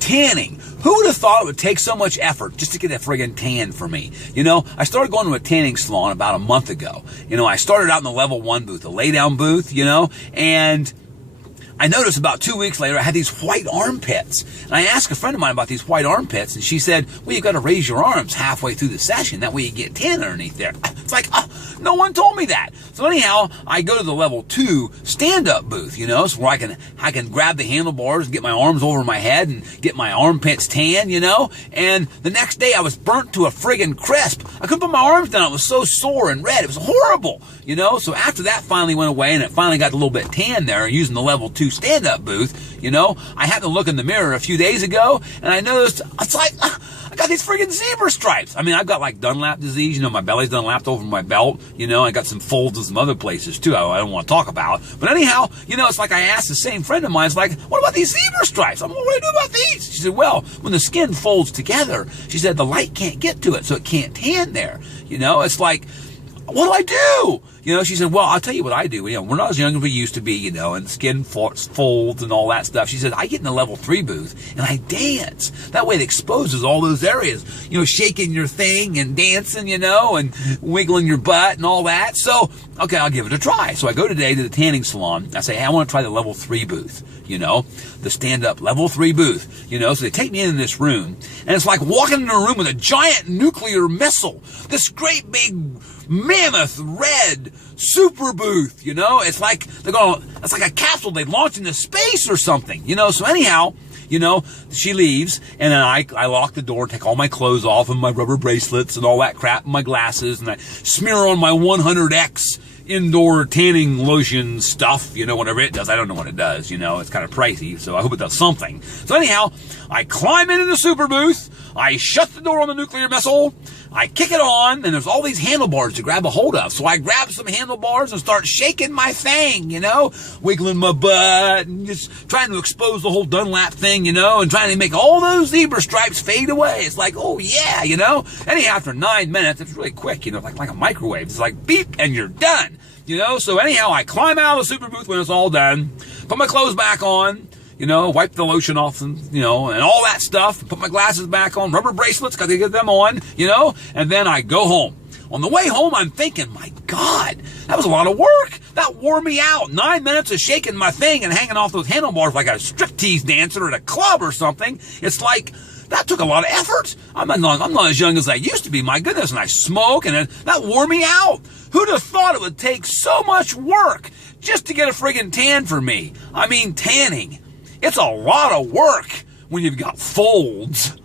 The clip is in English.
Tanning. Who would have thought it would take so much effort just to get a friggin' tan for me? You know, I started going to a tanning salon about a month ago. You know, I started out in the level 1 booth, a lay down booth, you know, and I noticed about 2 weeks later I had these white armpits. And I asked a friend of mine about these white armpits, and she said, well, you got to raise your arms halfway through the session. That way you get tan underneath there. It's like, no one told me that. So anyhow, I go to the level 2 stand-up booth, you know, so where I can grab the handlebars and get my arms over my head and get my armpits tan, you know. And the next day I was burnt to a friggin' crisp. I couldn't put my arms down. It was so sore and red. It was horrible, you know. So after that finally went away and it finally got a little bit tan there using the level 2 stand-up booth, you know, I happened to look in the mirror a few days ago and I noticed, it's like, I got these friggin' zebra stripes. I mean, I've got like Dunlap disease, you know, my belly's Dunlapped over my belt, you know, I got some folds in some other places too I don't want to talk about. But anyhow, you know, it's like I asked the same friend of mine, it's like, what about these zebra stripes? I'm like, what do I do about these? She said, well, when the skin folds together, she said, the light can't get to it, so it can't tan there. You know, it's like, what do I do? You know, she said, well, I'll tell you what I do. You know, we're not as young as we used to be, you know, and the skin folds and all that stuff. She said, I get in the level 3 booth and I dance. That way it exposes all those areas, you know, shaking your thing and dancing, you know, and wiggling your butt and all that. So, okay, I'll give it a try. So I go today to the tanning salon. I say, hey, I want to try the level 3 booth, you know, the stand-up level 3 booth, you know. So they take me in this room and it's like walking in a room with a giant nuclear missile. This great big mammoth red super booth, you know. It's like it's like a capsule they launched into space or something, you know. So anyhow, you know, she leaves and then I lock the door, take all my clothes off and my rubber bracelets and all that crap and my glasses, and I smear on my 100X indoor tanning lotion stuff, you know, whatever it does. I don't know what it does, you know, it's kind of pricey, so I hope it does something. So anyhow, I climb into the super booth, I shut the door on the nuclear missile, I kick it on, and there's all these handlebars to grab a hold of. So I grab some handlebars and start shaking my thing, you know, wiggling my butt and just trying to expose the whole Dunlap thing, you know, and trying to make all those zebra stripes fade away. It's like, oh yeah, you know. Anyhow, after 9 minutes, it's really quick, you know, like a microwave. It's like beep and you're done, you know. So anyhow, I climb out of the super booth when it's all done, put my clothes back on, you know, wipe the lotion off and, you know, and all that stuff, put my glasses back on, rubber bracelets, got to get them on, you know, and then I go home. On the way home, I'm thinking, my God, that was a lot of work. That wore me out. 9 minutes of shaking my thing and hanging off those handlebars like a striptease dancer at a club or something. It's like, that took a lot of effort. I'm not as young as I used to be, my goodness, and I smoke, and that wore me out. Who'd have thought it would take so much work just to get a friggin' tan for me? I mean, tanning. It's a lot of work when you've got folds.